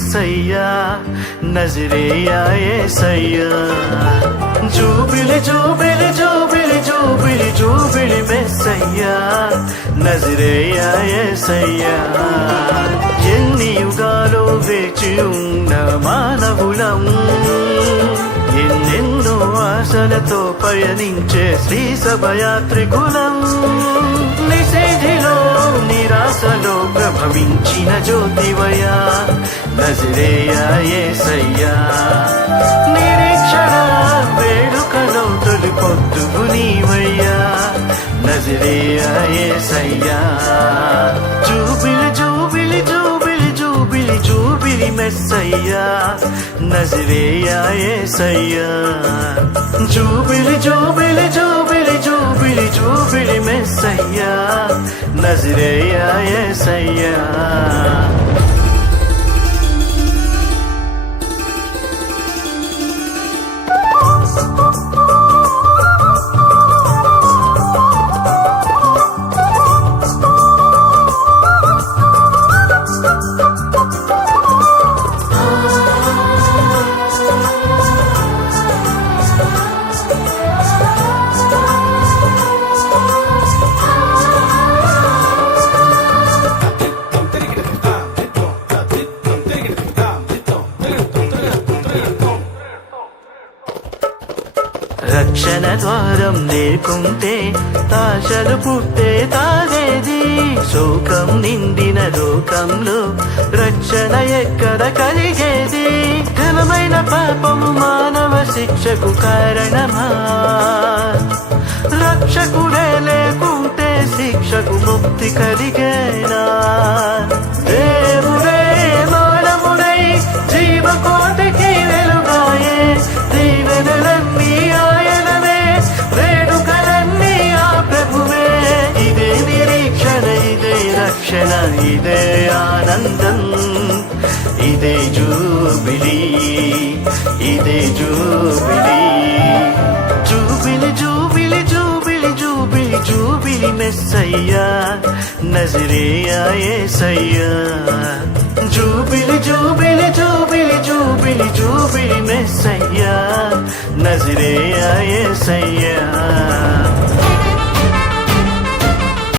మెస్సయ్యా నజరేయా యేసయ్యా జూబిలి జూబిలి జూబిలి జూబిలి జూబిలి మెస్సయ్యా నజరేయా యేసయ్యా ఎన్ని యుగాలో వేచి ఉన్న మానవులం ఎన్నెన్నో ఆశలతో పయనించే శ్రీ సభయాత్రికులం నిషేధిలో నిరాశలో ప్రభవించిన జ్యోతివయా నజరేయా యేసయ్యా నిరీక్షణ వేడుకలో తొలి పొద్దుగు నీవయ్యా నజరేయా యేసయ్యా జూబిలి జూబిలి జూబిలి జూబిలి జూబిలి మెస్సయ్యా నజరేయా యేసయ్యా జూబిలి జూబిలి జూబిలి జూబిలి జూబిలి మెస్సయ్యా నజరేయా యేసయ్యా రక్షణ ద్వారం లేకుంటే ఆశలు పుట్టే తాగేది శోకం నిండిన లోకంలో రక్షణ ఎక్కడ కలిగేది ఘనమైన పాపము మానవ శిక్షకు కారణమా రక్షకుడే లేకుంటే శిక్షకు ముక్తి కలిగేనా దేవుడే మానవుడై జీవకోటికి వెలుగాయే దీవెనలన్నీ ఆయనవే వేడుకలన్నీ ఆ ప్రభువే ఇదే నిరీక్షణ ఇదే రక్షణ ఇదే ఆనందం ఇదే జూబిలీ ఇదే జూబిలీ జూబిలి జూబిలి జూబిలి జూబిలి జూబిలి మెస్సయ్యా నజరేయా యేసయ్యా జూబిలి జూబిలి జూబిలి జూబిలి జూబిలి మెస్సయ్యా నజరేయా యేసయ్యా